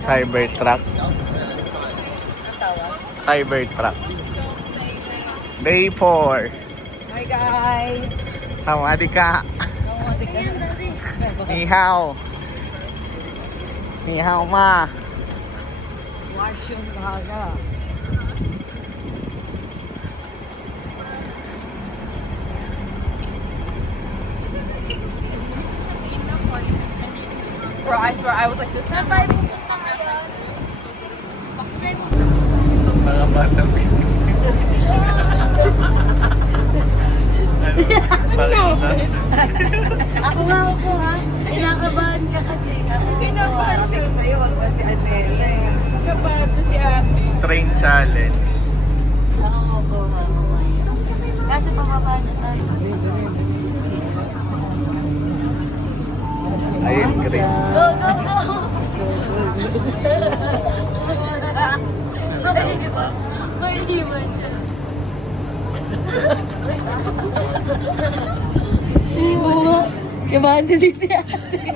Cybertruck. Cybertruck. Day 4. Hi guys! Tawadi ka. Ni hao. Ni hao ma. Wash yung baga. Bro, I swear I was like this. Mga bata. Ako nga ako ha. Kinakabahan ka kasi. Kinakabahan ka sa'yo. Wag ba si Anela eh. Kabahan to si ate. Train challenge. Oo po. Kasi pababa na tayo. Ayun, green. Go, go, go! May iwan dyan. Oo. Kibahan si Titi ate.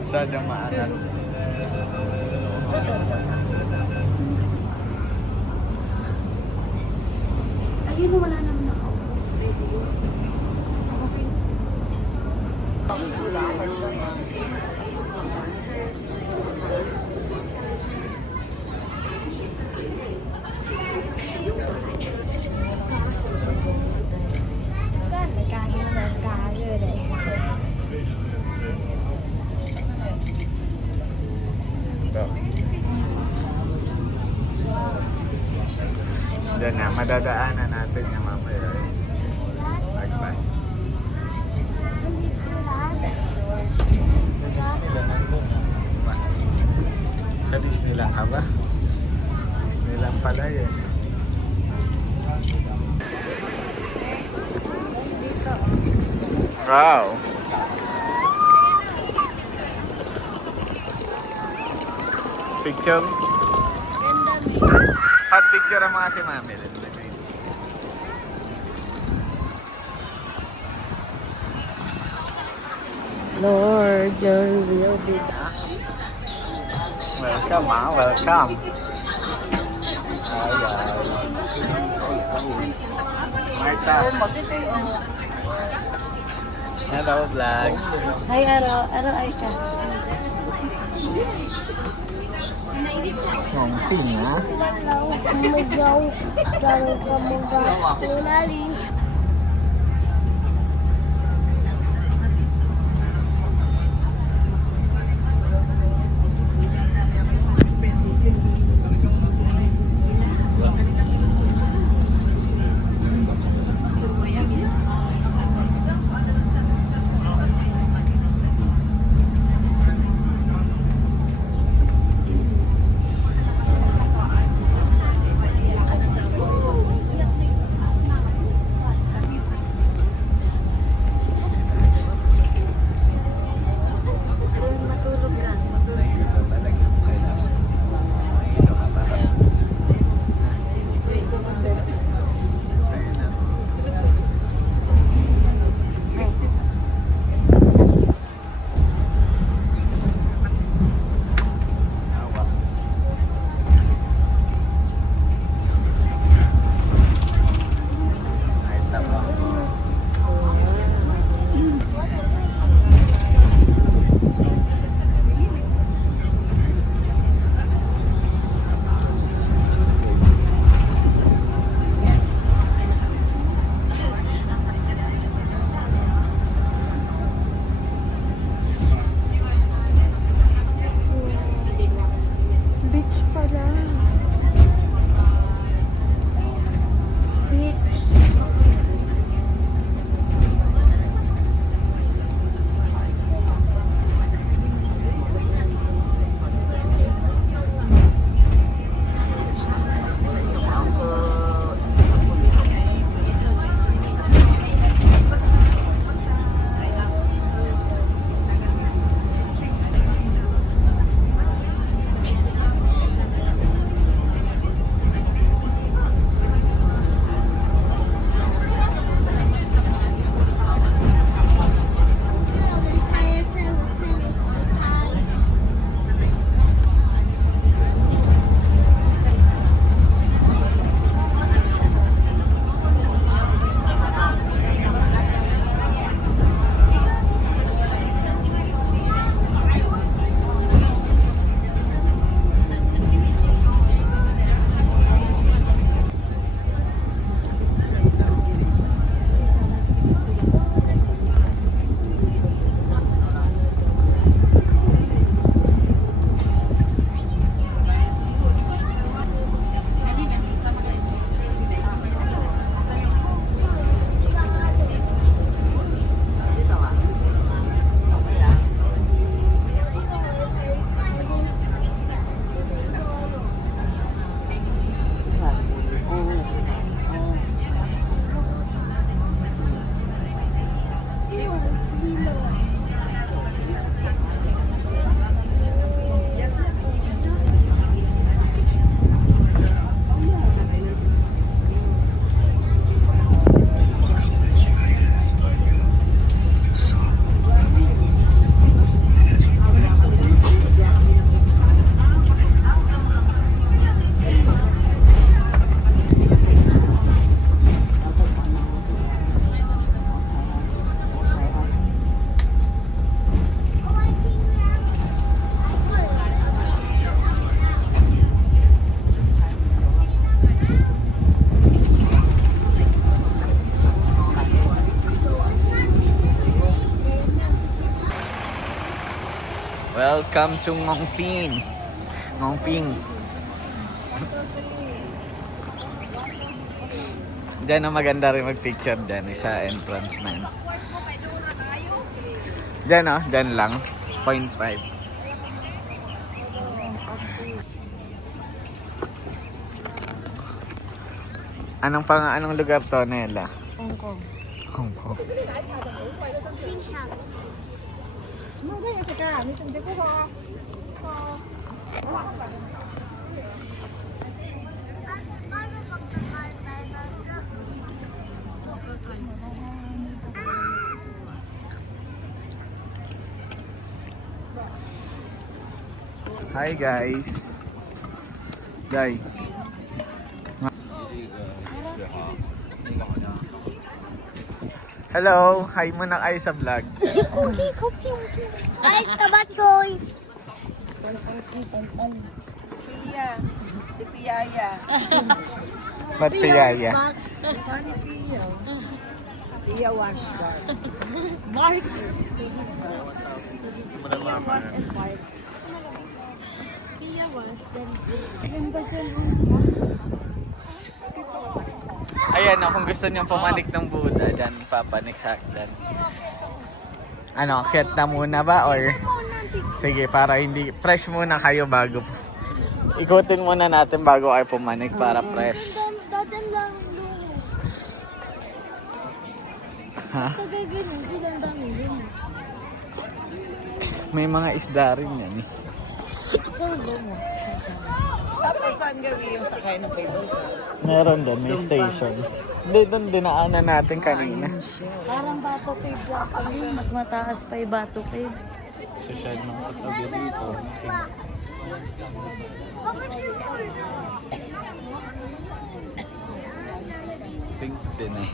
Masyadong maangat. Ayun, wala naman ako. Ito. Diyan na, madadaanan natin yung mamaya. Mag-bus. Disneyland nandun. Sa Disneyland ka ba? Disneyland pala yun. Wow! Picture? Ganda may. Hot picture ang mga si Mami. Lord, your will be Welcome welcome. Marta. Hello vlog. Hi, Aro. Aro, ay ka. Ngong pin ha. Sumigaw. Dami ka mga kunali. Welcome to Ngongping. Ngongping. Diyan ang maganda rin mag-picture dyan. Isa entrance na yun. Diyan oh, diyan lang. 0.5. Anong lugar to, Nela? Hong Kong. Hong Kong. Hi guys. Guys. Hello, hi muna kayo sa vlog. Ay, tabatsoy! Si Piaya. Ba't piyaya? Pani Pia. Pia wash bar. Ayan, kung gusto niyo pumanik ng Buddha, dyan papanik sa hagdan. Ano, akyat na muna ba or sige, para hindi fresh muna kayo bago. Ikutin muna natin bago kayo pumanik para fresh. Dadan lang. Ha? Tagay ganun, ilang dami yun. May mga isda rin yan eh. So, mo. Tapos saan gawin yung sakay ng cable car? Meron doon, may station. Hindi, doon dinaanan natin kanina. Parang Bato Cave lang kami. Mas mataas pa yung Bato Cave. Social ng katabi rito. Pink din eh.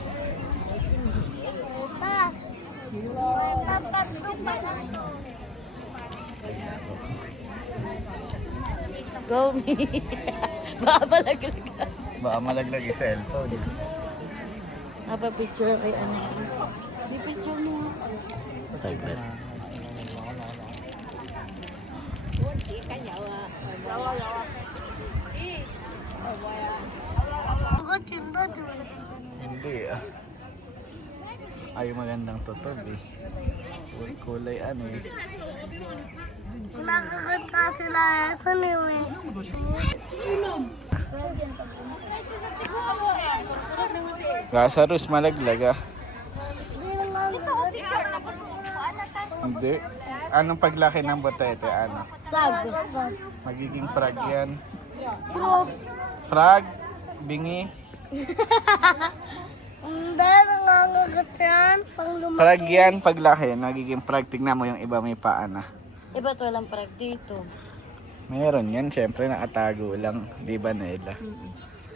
Go me. Baka malaglag ka. Baka malaglag yung cellphone. Napapicture kay ano. Di picture mo. Tablet. Hindi ah. Ay, magandang tutob eh. Kulay ano eh. Nakakanta sila sa niwe. Lazarus, malaglag ah. Hindi. Anong paglaki ng botete? Ano? Flag. Magiging frag yan. Group. Frag? Bingi? Hindi, nangangagat yan. Pang lumaki. Frag yan paglaki. Nagiging frag. Tignan mo yung iba may paa na. Iba't walang prag dito. Meron yan. Siyempre nakatago lang. Di ba Nela?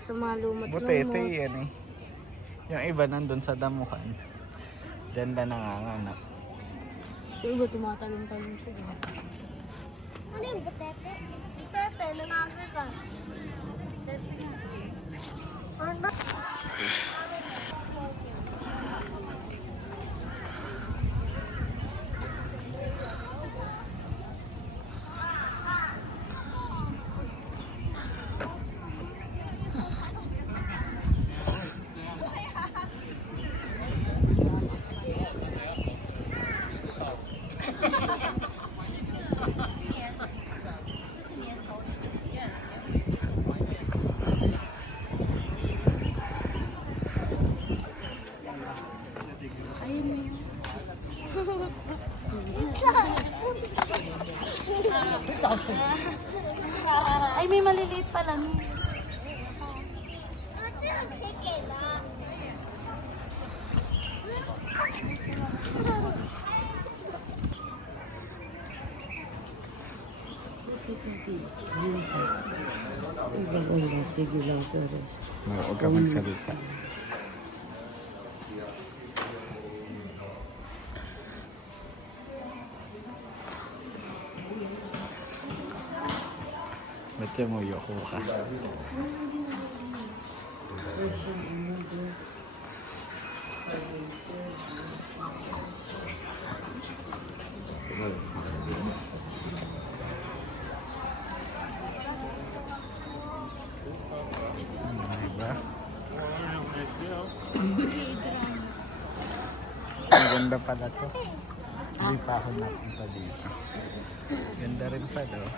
Sa mga lumot-lumot. Botete yan eh. Yung iba nandun sa damuhan. Diyan na nanganganak. Yung iba tumatalong-talong po. Ano yung botete? Botete, nangangagat. Ano? Ay, may maliliit pa lang. Sige lang, sorry. Huwag ka magsalita. Ba't yung muyoko ka? Diba? Ang ganda pala to. Hindi pa ako napunta dito. Ganda rin pala. Oh.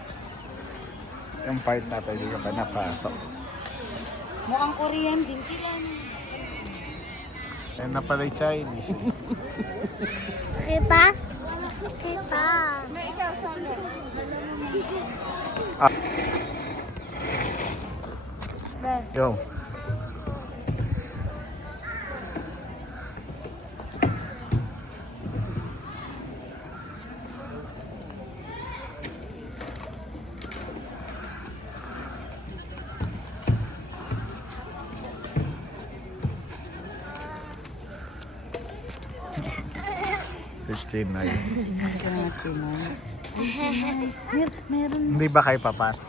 Yung part na to, hindi ka pa napasok. Mukhang Korean din sila. Yan na pala yung Chinese. Diba? Diba? May ikaw sa Go. Meron. Hindi ba kayo papasok?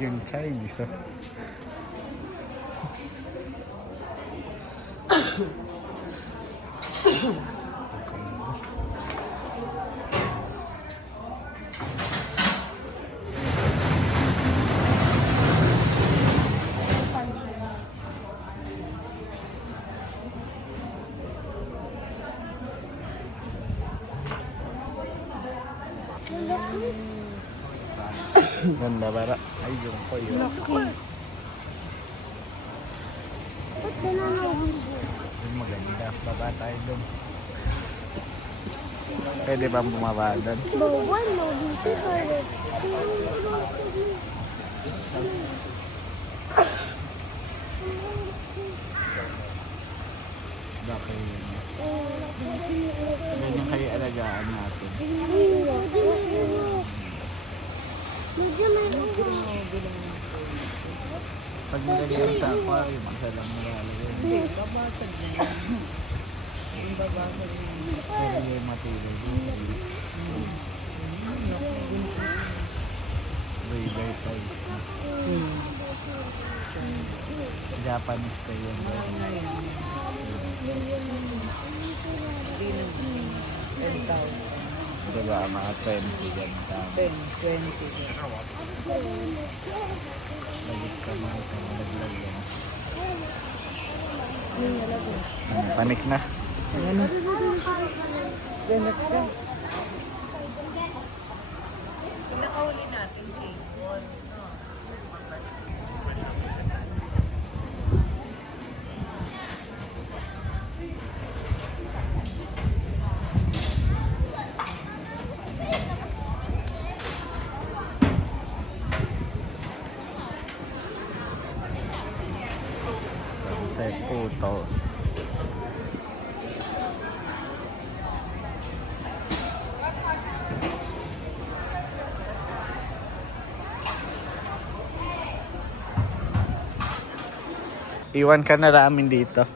Yung Chinese. Oh. Ganda bara. Ay, yung ko yun. Yung maganda. Baba tayo doon. Pwede ba bumaba doon? Bawal, no? Busy pa rin. Bakit yun? Ganyan kayo alagaan natin. Medyo may Pag nilagyan sa aquarium, isa lang nilalagay. Hindi, babasag na yan. Yung babasag na yan. Pero yung matulog. Radar size. Japanese kayo yun. Hindi na 10,000. Diba, mga 20 ganito. 10, 20. Lagit ka mga kamalaglag yan. Panik na. Ano? Then let's go. Pinakahuli natin, table. Set puto. Iwan ka na namin dito.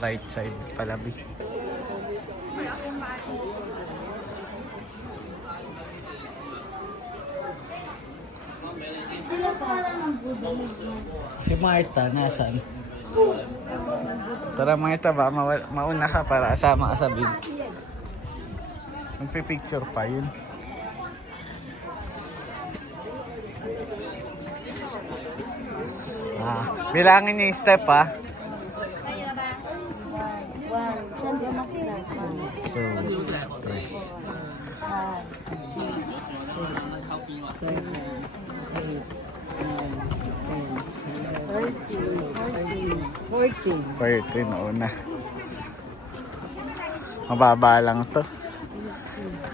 Right side palabi. Si Marta, nasan? Tara Marta, ba mauna ka para asama ka sa bid. Magpipicture pa yun. Bilangin niyo yung step ha. 14 una. Mababa lang to.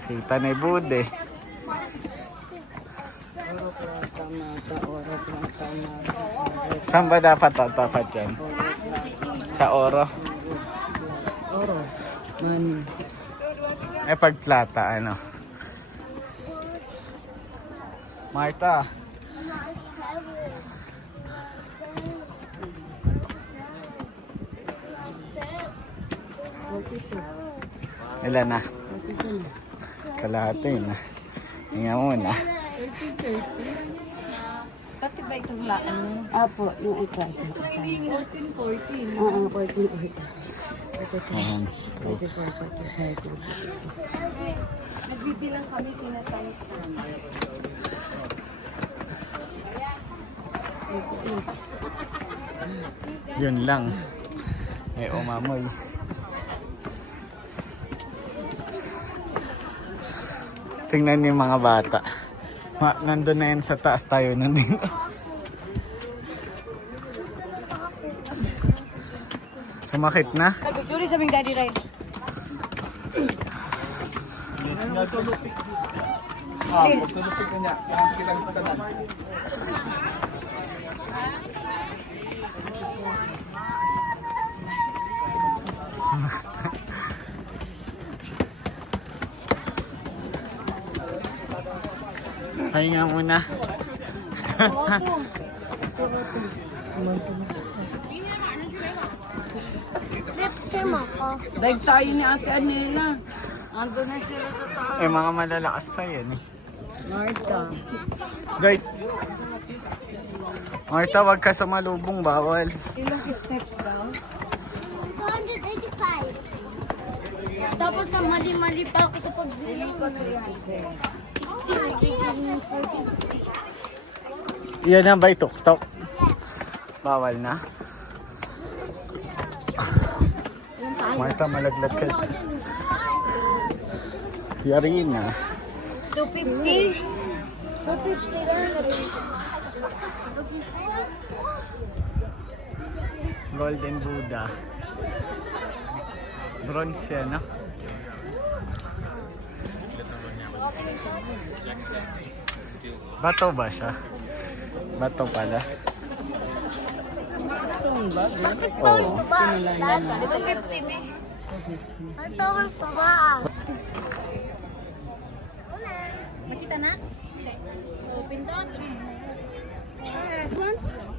Kita na yung bude. Saan ba dapat tatapat yan? Sa oro? Oro. Mani. Eh pagplata ano? Marta. Ilan na? Kalahati na. Hinga muna. Pati ba itong laan mo? Apo, yung ika. 14. Oo, 14. Ayan. 44, 45, 46. Nagbibilang kami, tinatayos namin. Yun lang. May umamoy. Tingnan niyo yung mga bata. Nandun na yan sa taas, tayo nandun. Sumakit na? Picture sa aming daddy ride. Pagsulupit ko niya, kita ng patanan. Pahinga muna. Daig tayo ni Ate Anela. Ando na sila sa taas. Eh, mga malalakas pa yan. Marta. Joy. Marta, wag ka sumalubong, bawal. Ilang steps daw? 285. Tapos na mali-mali pa ako sa pagbilang. 60, Yan na ba tuk-tok? Bawal na. Marta, malaglag ka. Yari na. 250. 250 lang. Golden Buddha. Bronze yan, no? Bato ba siya? Bato pala. Stone ba? Oo. 250 me. Ang tawag pa ba? Makita na? Open doon.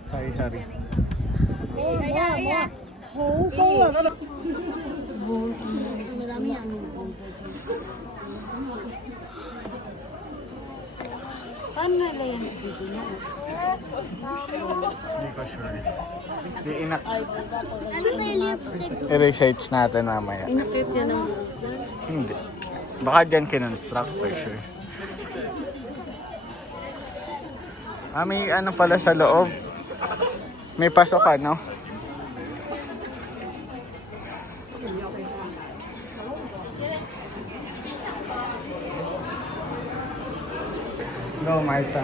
Sorry, sorry. Marami yan. Paano nila yan dito na? Hindi ko sure. Iinak. Ano to yung lipstick? I-research natin mamaya. Inakit yan ang... Hindi. Baka dyan kinonstruct for sure. May ano pala sa loob. May pasok no? No, Marta.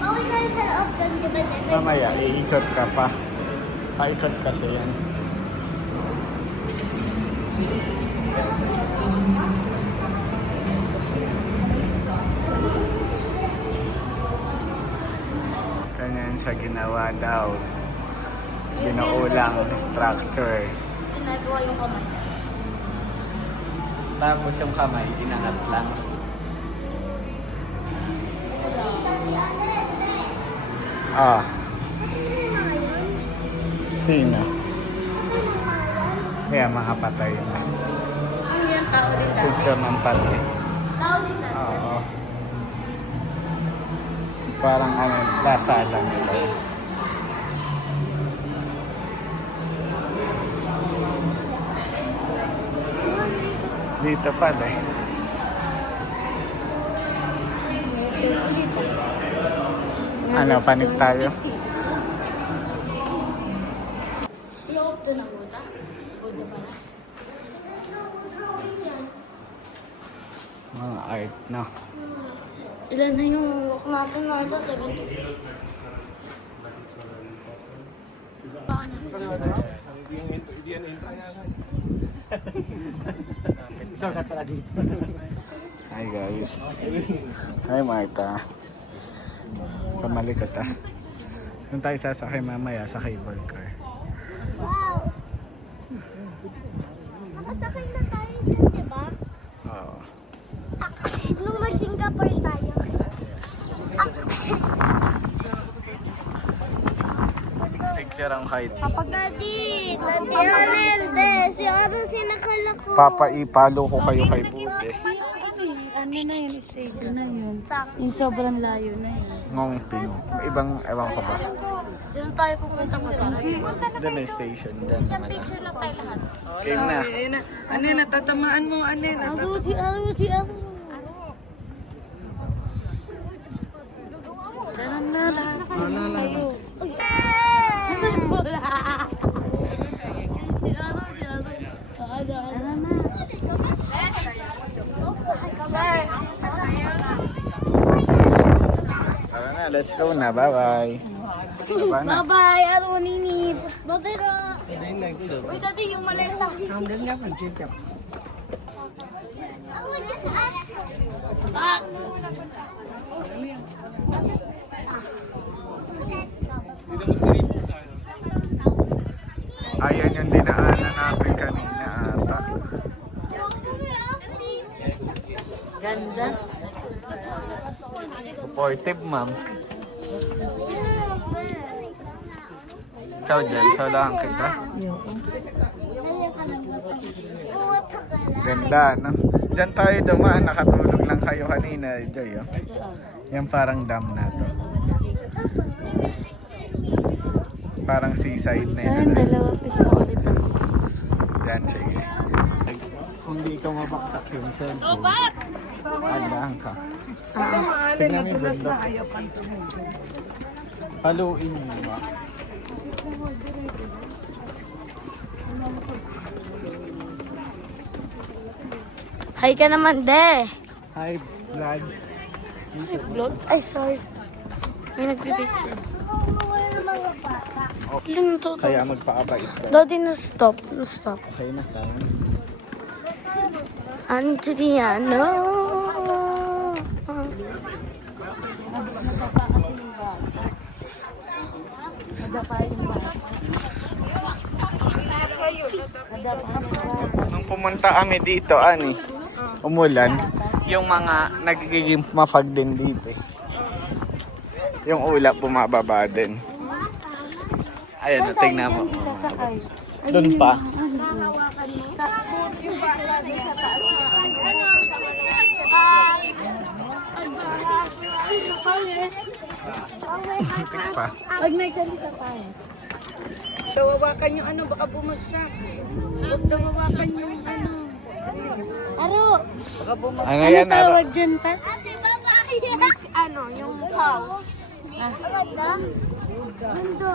Bawal kayo sa loob doon, di ba? Mamaya, iikot ka pa. Paikot kasi yan. Ganyan siya ginawa daw. Binuulang structure. Ginagawa yung kamay. Tapos yung kamay, inangat lang. Ah. Sino? Kaya mga patay na. Ano yung tao din dati? Picture ng patay. Tao din dati. Oo. Parang ano, lasa lang nila. Dito pala eh. Ano, panik tayo? Loob to na muna. Budo pala. Mga art na. Ilan na yung walk natin na ito? 73. Hi guys. Hi Marta. Kamalikot ah. Doon tayo sasakay mamaya sa cable car. Wow! Nakasakay na tayo dyan, di ba? Oo. Nung mag-Singapore tayo. Picture ang height. Daddy Alende, si Aro sinakala ko. Papa, ipalo ko kayo kay Bude. Ano na yun, station na yun. Yung sobrang layo na yun. Ngong pin. Ibang, ewan ko ba? Diyan tayo pupunta ko tayo. Doon may station. Doon Sa naman. picture na tayo lahat. Game na. Ano yun, natatamaan mo, ano yun. Si Aro. Tara na, let's go na. Bye-bye. Baba na. Bye-bye, Aro Nini. Bye-bye, Ro. Uy, Daddy, yung maleta. Ayan yung dinaanan natin kanina ata. Ganda. Supportive, ma'am. Ikaw dyan, solahan kita. Ganda, no? Diyan tayo dumaan, nakatulog lang kayo kanina, Joy, oh. Yan parang dam na to. Parang seaside na yun. Dalawa piso ulit ako. Diyan, sige. Kung di ka mabaksak yung cellphone, andahan ka. Tignan mo yung bundok. Haluin mo ba? Hi ka naman, De. Hi, vlog. Vlog? Ay, sorry. May nagpipicture. Ilan to? Kaya magpakabait ka. Daddy, na-stop. Okay na tayo. Antoniano. Nung pumunta kami dito, ani, umulan, yung mga nagiging mapag din dito. Yung ulap bumababa din. Ayan, tingnan mo. Doon pa. Pa. Pag nagsalita tayo. Dawawakan yung ano, baka bumagsak. Huwag dawawakan yung ano. Aro, Baka bumagsak. Ano ano yan, Aro? tawag dyan, Pat? Ano, yung house. Ganda.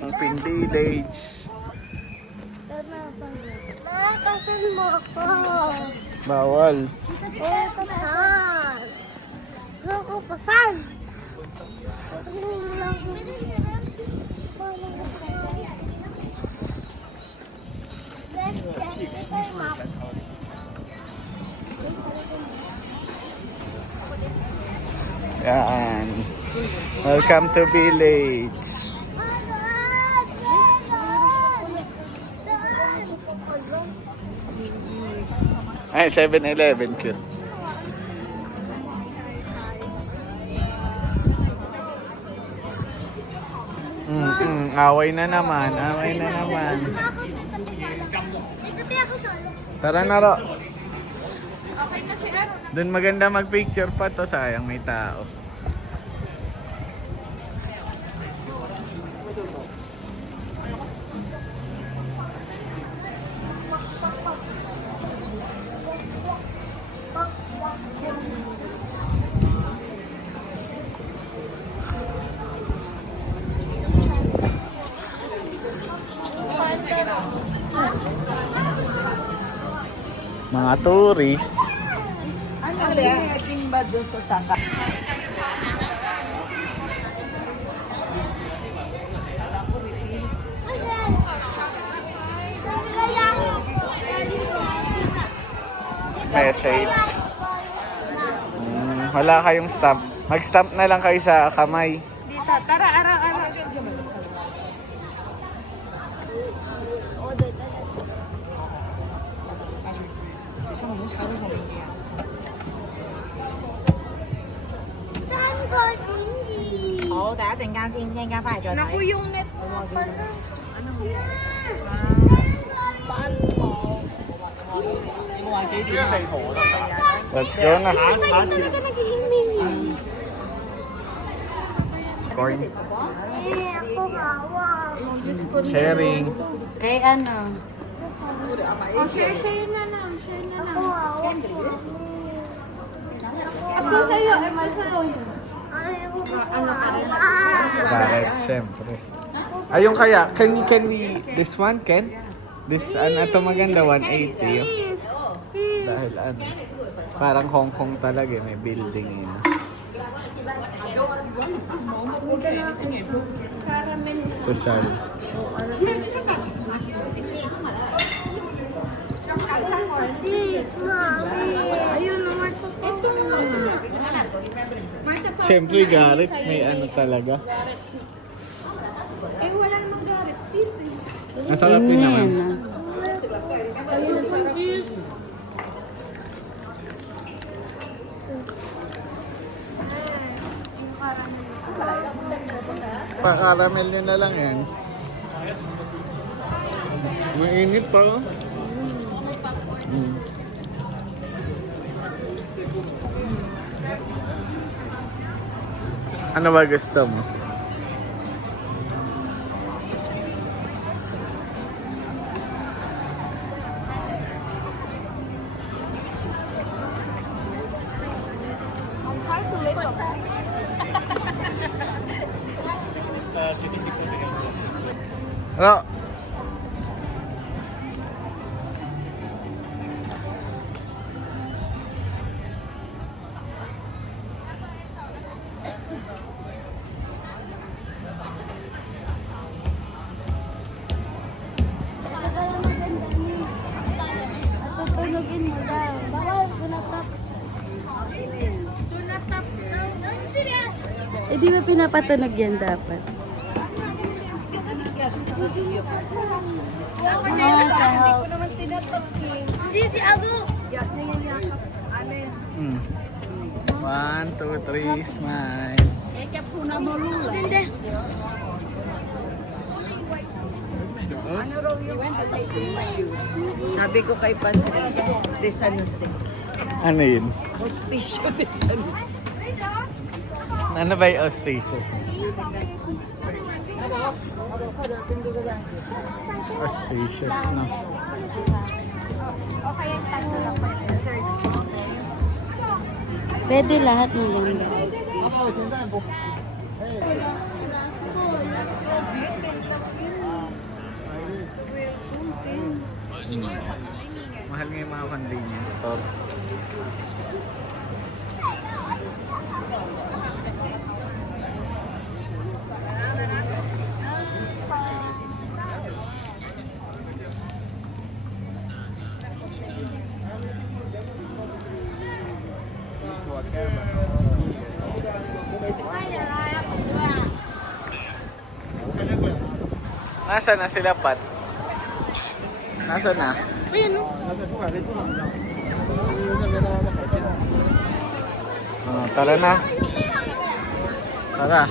Ang Pin Village. Nakakasan mo ako. Bawal. Eh, pasan. Gusto ko pasan. Yan. Welcome to village. Ay, 7-Eleven, cute. Away na naman, Tara na, Ro. Doon maganda mag-picture pa to, sayang may tao. Mga tourist. Ano yan? Naging ba dun sa saka? Message. Wala kayong stamp. Mag-stamp na lang kayo sa kamay. Dito, tara, ara. Naku, yung net mo pala. Let's go na. Corn. Sharing. Kay ano? Share na lang. Ako sa'yo, Emal sa'yo yun. Carrots, syempre. Ayun kaya, can we, this one, Ken? This, ito maganda, 180. Dahil parang Hong Kong talaga, may building yun. Social. Ayun naman. Ito na. Siyempre, Garrett's may talaga. Eh, wala namang Garrett's dito. Masarap din naman. Ayun na sarap. Pa-caramel nyo na lang yan. Mainit pa, oh. Ano ba gusto mo? Ano? Tutulogin mo daw. Bawal, tunatap. Tunatap daw. Eh di ba pinapatunog yan dapat? Hindi si Ago. 1, 2, 3, smile. Hindi. Sabi ko kay Patrice, de San Jose. Ano yun? Hospicio de San Jose. Ano ba yung auspicious? Auspicious, no? Pwede lahat ng ganda. Mahal nga yung mga convenience store. Nasaan na sila, Pat? Nasaan na? Ayun, no? Tara na. Tara.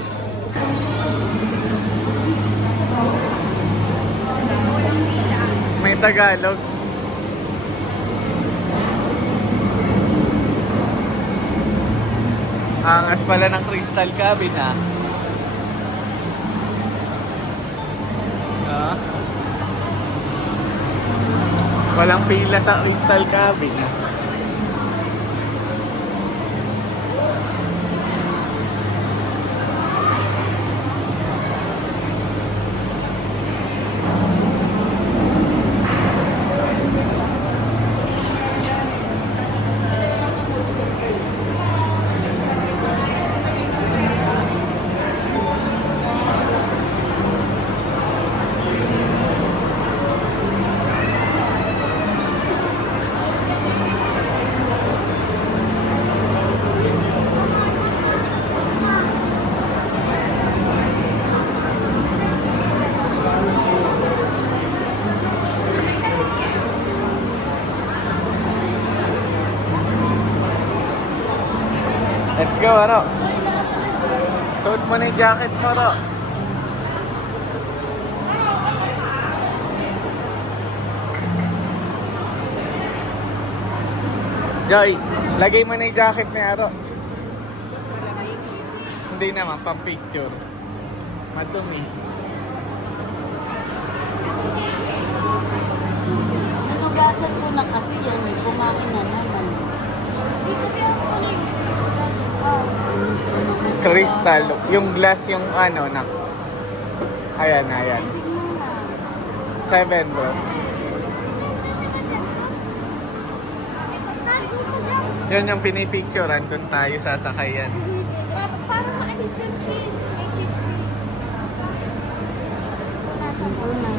May Tagalog. Angas pala ng crystal cabin, ha? Walang pila sa crystal cabin, ha? Let's go, Aro. Suot mo na yung jacket mo, Aro. Joy, lagay mo na yung jacket ni Aro. Hindi naman, pang picture. Madumi. Nanugasan ko na kasi yan eh. Kumain na naman. Crystal, yung glass yung ano na. Ayan, ayan. 7 bro. Yan yung pinipicturean, doon tayo sasakayan. Parang maalis yung cheese. May cheese cream. Nasa po na.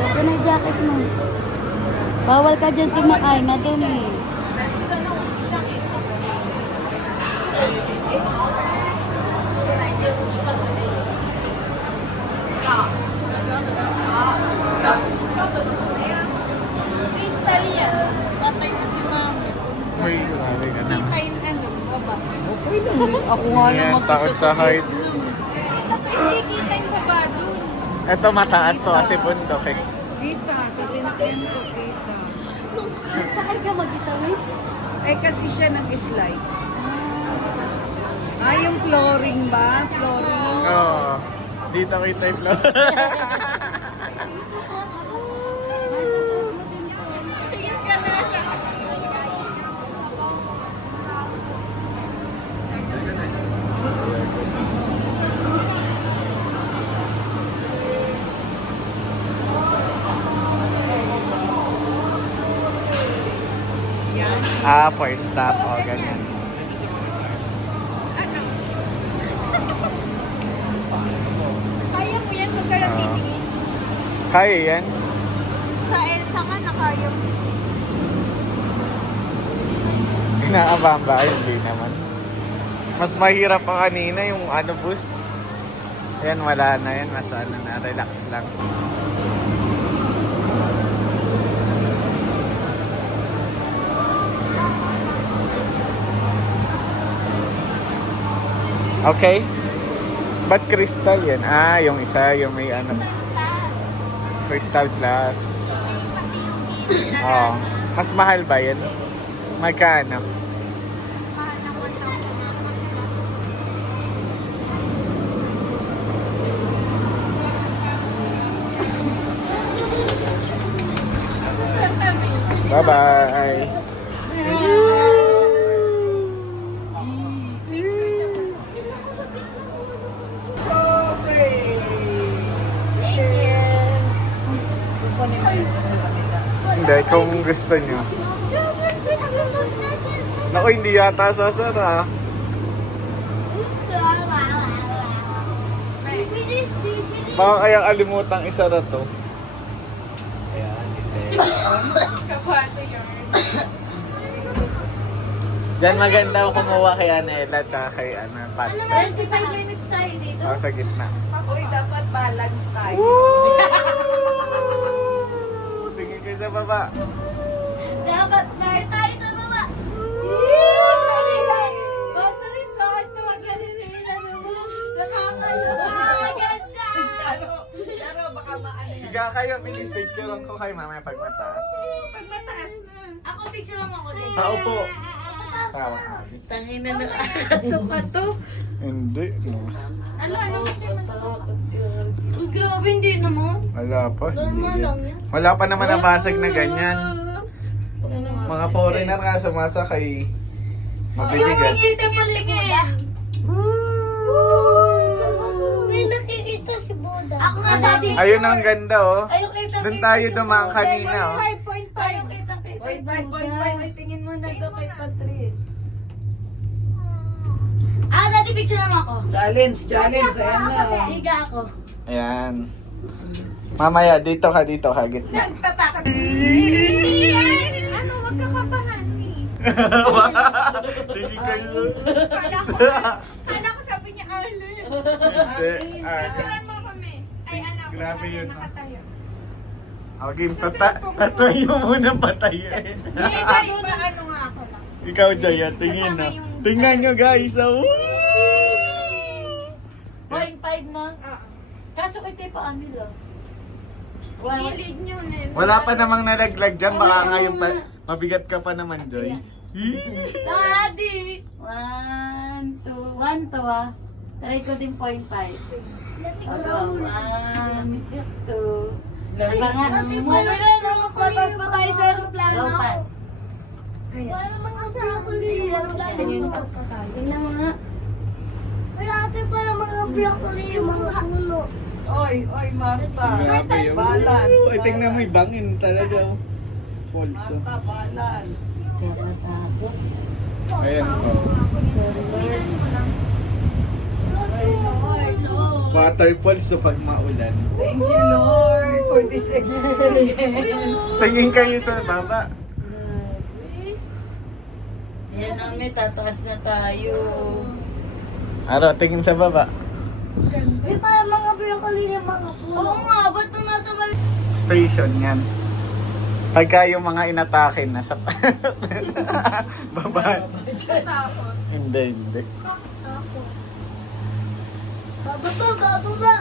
Ito na yung jacket mo. Bawal ka dyan sumakay. Madumi. Crystal yan. Patay na si mama. Uy, grabe ka na. Kita yung ano, baba. Okay lang. Ako nga lang Yan, taon sa heights. Hindi kita yung baba dun. Ito mataas to kasi bundok eh. Kita, sa sinakyan ko kita. Sakay ka mag-isa, May? Ay kasi siya nag-slide. Ah, yung flooring ba? Flooring. Oo. Dito kita yung vlog. Tingin ka na sa... For stop. O, ganyan. Kaya mo yan, huwag ka lang titingin. Kaya yan? Sa Elsa ka na kaya mo. Kinakabahan ba? Ay, hindi naman. Mas mahirap pa kanina yung ano bus. Ayan, wala na yan. Mas ano na, relax lang. Okay. Ba't crystal yan? Ah, yung isa, yung may ano. Crystal Plus. Oh. Mas mahal ba yan? Magkano? Mahal na 1,000. Bye-bye. Hindi, kung gusto nyo. Naku, hindi yata sasara. Baka kaya kalimutang isara to. Ayan, hindi. Diyan maganda ako kumuha kay Anela tsaka kay Pat. 25 minutes tayo dito. O, sa gitna. Uy, dapat balance tayo. Tingin kayo sa baba. Dapat na tayo sa baba. Bato resort. Magkalinila naman. Nakakaloka. Maganda. Pero baka maano yan. Higa kayo, pinipicturean ko kayo mamaya pag mataas. Pag mataas na. Ako picture lang ako din. Tao po. Tawa abi. Tangina na aso ka to. Hindi. No. Uy, grabe, hindi naman. Wala pa. Normal Hindi lang yan. yan. Wala pa naman nabasag na ganyan. Mga foreigner nga sumasakay. Mabibigat. Kita paligid. May nakikita si Buda. Ako nga dati. Ayun ang ganda oh. Ayaw kita. Doon tayo dumaan kanina oh. 5.5. Ayaw kita. Wait, 5.5. Tingin mo na ito kay Patrice. Dati picture lang ako. Challenge, challenge. Ayan na. Higa ako. Ayan. Mamaya, dito ka, gitna. Ano, wag ka kabahan eh. Tingin kayo. Kala ko sabi niya, Arlen. Hindi. Picturean mo kami. Ay, anak. Grabe yun. Nakatayo. Okay, tatayo muna patayin. Ano nga ako lang. Ikaw, Jaya, tingin na. Tingnan nyo, guys. Oh. 0.5 na. Kaso kay Tepa Anil ah. Gilid nyo na. Wala pa namang nalaglag dyan. Baka ngayon pa, mabigat ka pa naman, Joy. Daddy! 1, 2, 1 to ah. Try ko din 0.5. Aba, 1, 2. Saka nga. Mabila na mga photos pa tayo sa aeroplano. Go pa. Para mga sa kuliyan. Tingnan mo nga. Wala natin pa ng mga broccoli yung mga puno. Oy, Marta. Grabe yun. Balance. Ay, tingnan mo, bangin talaga. Oh. False. Oh. Marta, balance. Nakatakot. Ayan, oh. Sorry. Waterfalls so pag maulan. Thank you, Lord, for this experience. Tingin kayo sa baba. Yan namin, tataas na tayo. Aro, tingin sa baba. May para mga broccoli yung mga puno. Oo nga, ba't nung nasa Station yan. Pagka yung mga inatake na sa baba. Hindi. Bababa!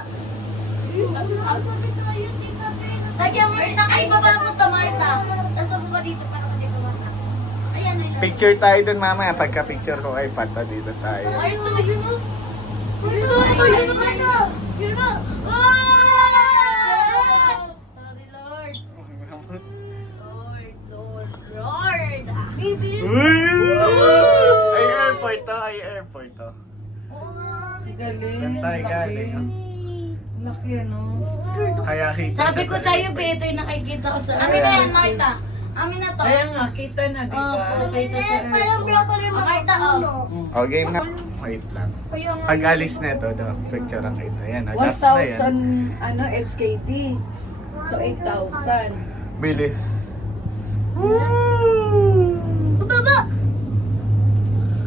Lagyan mo yung nakaibaba mo to, Marta. Tapos mo dito para kung di ba Marta. Ayan na yun. Picture tayo dun mamaya. Pagka picture ko kay Pata, dito tayo. Marta, yun o. Marta! Yun o! Sorry, Lord. Lord! Ay, airport to. Airport to. Galing. Saan tayo galing? Oh? Laki, ano? Kaya kita Sabi siya ko sa- sa'yo, be, ito yung nakikita ko sa Amin na yan, Marta. Amin na to. Kaya nga, kita na, di ba? Oo, kita sa Parang broccoli yung Marta, oh. Oh, game na. Wait lang. Pag alis na ito, picture ang kita. Yan, gas na yan. 1,000, SKT. So, 8,000. Bilis. Baba!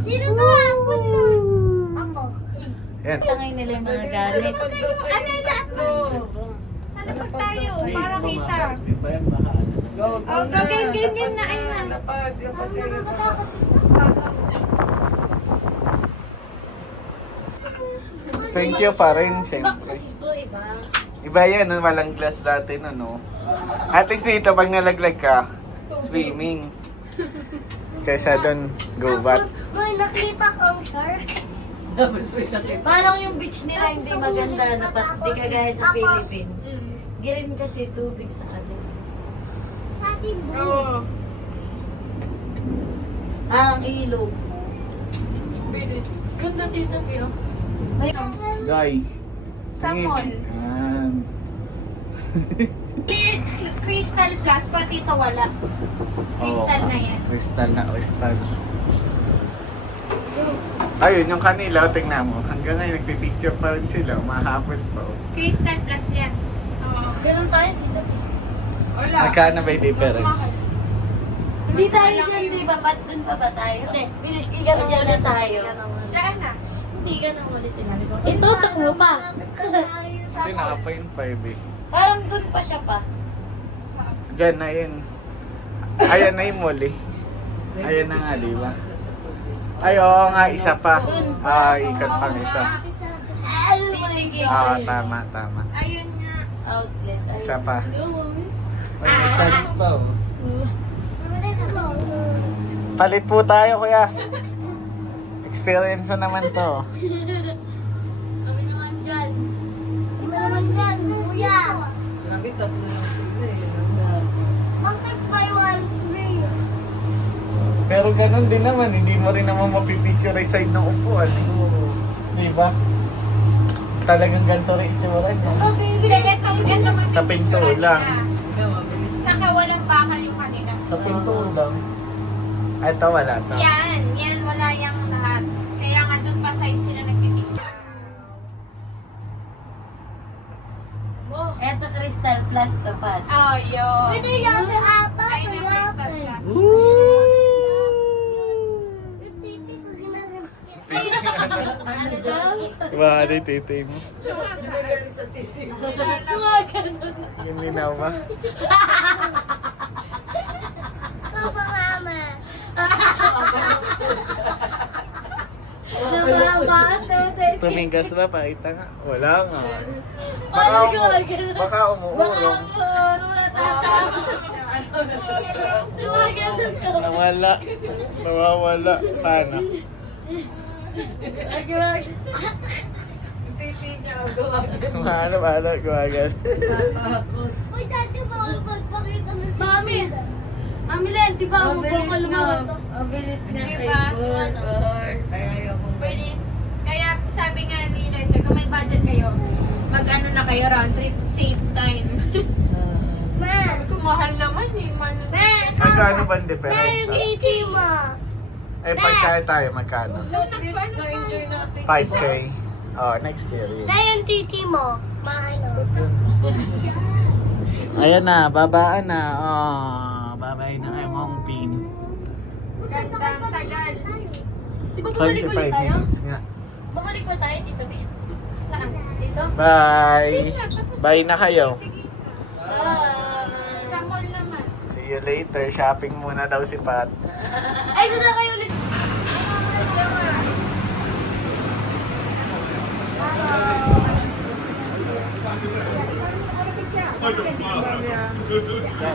Sino tumapon nun? Ako. Yan. Tangay nila yung mga gamit. Ano na? Sana pag tayo, para kita. Go, Oh, go, game na. Ayun na. Lapag kayo. Thank you pa rin, syempre. Ito, iba. Iba yan, no? Walang glass dati, no? At least dito, pag nalaglag ka, swimming. Kaysa doon, go bat. May nakita kang shark. Parang yung beach nila hindi maganda, dapat di kagaya sa Philippines. Girin kasi tubig sa kanila. Sa atin, bro. Parang ilog. Ganda dito, Pio. Guy. Samon. Yan. Crystal Plus, pati ito wala. Crystal Oo. na yan. Crystal na crystal. Ayun, yung kanila, tingnan mo. Hanggang ngayon, nagpipicture pa rin sila. Mahapon pa. Oh. Crystal Plus yan. Oo. Ganun tayo dito. Wala. Magkano ba yung difference? Hindi tayo dyan, di ba? Ba't dun pa ba tayo? Hindi, finish ka na dyan na tayo. Saan na? Hindi ka nang ulit tinali ko. Ito, takbo pa. Hindi, naka-0.5 eh. Parang dun pa siya pa. Diyan na yun. Ayan na yung mall eh. Ayan na nga, di ba? Ay, oo nga, isa pa. Ikot pang isa. Sige, Tama. Ayun nga. outlet. Ayun. Isa pa. Ay, may chance pa oh. Palit po tayo, kuya. Experience na naman to. Kami naman dyan. Kami naman dyan, kuya. Grabe, tatlo lang sila eh. Multiply one, three. Pero ganun din naman, hindi mo rin naman mapipicture ay side ng upuan. Di ba? Talagang ganito rin itsura niya. Ganito man Sa pinto lang. Saka walang bakal yung kanina. Sa pinto lang. Ay, ito wala to. Yan, wala yung lahat. Kaya nga doon pa side sila nagpipicture. Eto, Crystal Plus tapat. Oh, yun. Pwede yan, ata. Ayun yung Crystal Plus. Ano daw? Ba, ano yung titi mo? Gumagano. Hindi na ba? Papa, mama. Tumingas ba? Pakita nga. Wala nga. Ano gumagano? Baka umuurong. Gumagano ka. Nawala. Nawawala. Paano? Paano? Paano? Gumagal. Uy, dati bawal magpakita ng Mami! Mami Len, di ba ako baka lumabas? Mabilis na Di kay ba? Bulbor. Kaya ayoko. Bilis. Kaya sabi nga ni Sir, kung may budget kayo, mag-ano na kayo round trip, save time. Ma! Ito mahal naman eh. Magkano ba ang diferensya? Titi mo! Eh, pagkaya tayo, magkano? At least na-enjoy natin. 5K. Oh, next year yun. Tayo ang titi mo. Maano? Ayan na, babaan na. Oh, babay na kay Mong Pin. Gandang tagal. Di ba bumalik 25 ulit tayo? minutes nga. Bumalik ba tayo dito, Ben? Saan? Dito? Bye! Bye na kayo. Sa mall naman. See you later. Shopping muna daw si Pat. Ay, saan na kayo ulit?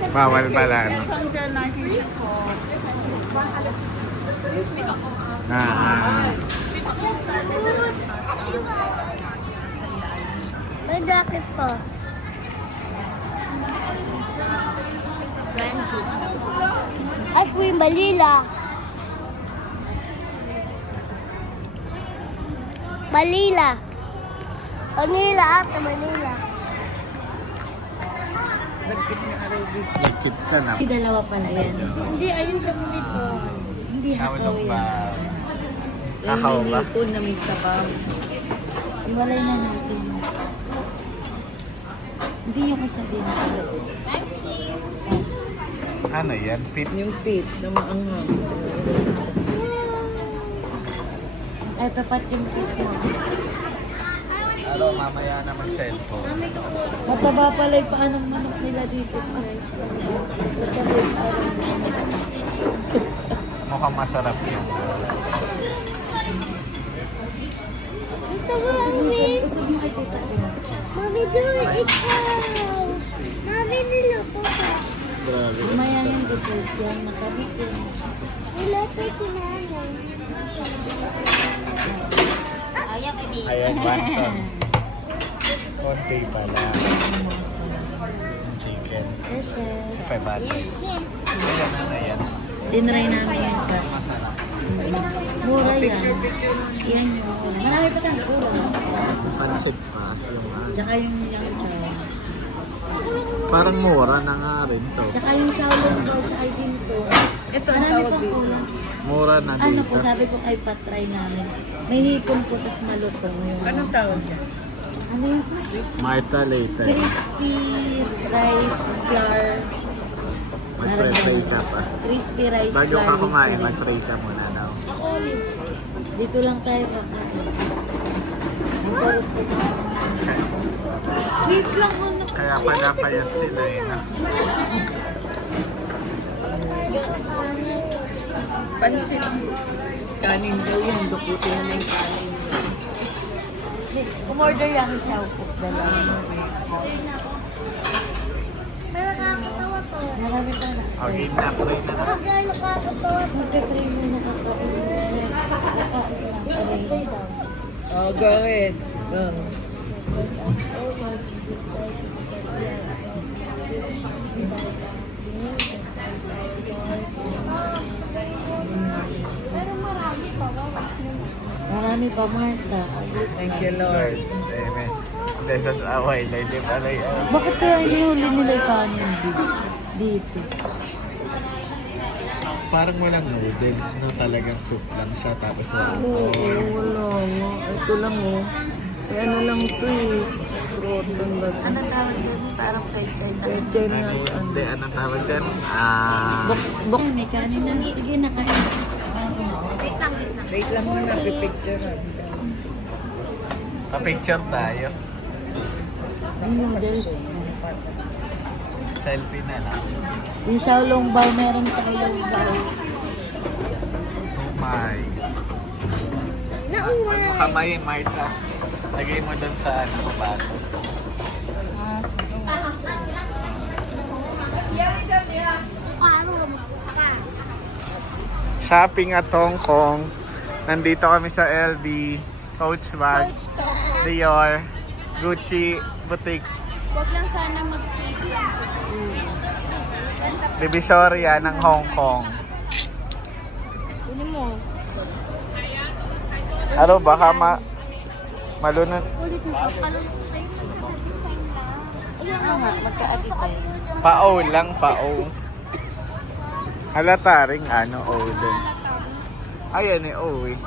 Bawal pala. No? May jacket po. Ay, po yung balila. Balila. Manila, ate, Manila. Likit ka na. Dalawa pala yan. Hindi, ayun sa dito. Hindi hakaw yan. Hakaw ba? Yung na may sabaw. Iwalay na natin. Hindi yung isa din. Ano yan? Fit? Yung pit na maanghang. Ay, tapat yung pit mo. Ano, mamaya na mag-cellphone. Mataba pala yung paanong manok nila dito. Mataba yung parang Mukhang masarap yung Ito, Mami. Usog mo kay tita. Mami, doon, ikaw. Mami, niluto ka. grabe. Maya yung dessert yan. Nakabis yan. Niluto si nanay. Ayaw, baby. Ayan, wonton. Konti pala. Chicken. Yes, sir. 500. Ayan, ano yan? Tinry namin yan. sir. Masarap. Mura yan. Yan yung mura. Marami pa tayong mura. Pansit pa. Yung, Tsaka yung chow. parang mura na nga rin to. Tsaka yung Shaolong Bao, tsaka yung Ginso. Ito ang Marami tawag pang dito. ulam. Mura na Ano dito. po, sabi ko kay Patry namin. May hipon po, tas malutong yung... Anong tawag niya? Ano yung Marta later. crispy rice flour. Mag-pray ka pa. Crispy rice Bago flour ka with kumain, shrimp. mag-pray ka muna daw. Dito lang tayo kakain. Wait lang muna. Kaya pala payat sila eh. No? Pansit. Kanin daw yan. Dukutin na yung kanin. Umorder yung chow po. Dalawa. Pero nakakatawa to. Marami pa na. O, game na. Pray na. Kaya nakakatawa to. Magka-try mo na kakain. Kakain lang. Oh, go ahead. Go. Marami pa, Martha. Thank you, Lord. Amen. This is away. Hindi pala yan. Bakit kaya inihuli nila yung kanin dito? Parang walang noodles, no? Talagang soup lang siya. Tapos Oo, wala nga. Ito lang oh. Eh, ano lang ito eh. Proton ba? Ano tawag doon? Parang pechay na. Pechay na. ano, hindi, anong tawag din? Bok, may kanin na. Sige, nakain. Wait lang muna. Pipicture. Pa-picture tayo. Yung noodles. Selfie na lang. Yung Xiaolong Bao, meron tayo bao. My. Huwag mo kamayin, Marta. Lagay mo doon sa baso. Shopping at Hong Kong. Nandito kami sa LV, Coach Bag, Dior, Gucci, Boutique, Huwag lang sana mag-fake lang. Divisoria ng Hong Kong. Kunin mo. Ano, baka malunod. Oo nga, magka-adisay. Pao lang, pao. Halata rin, ano, O din. Ayan eh, O eh.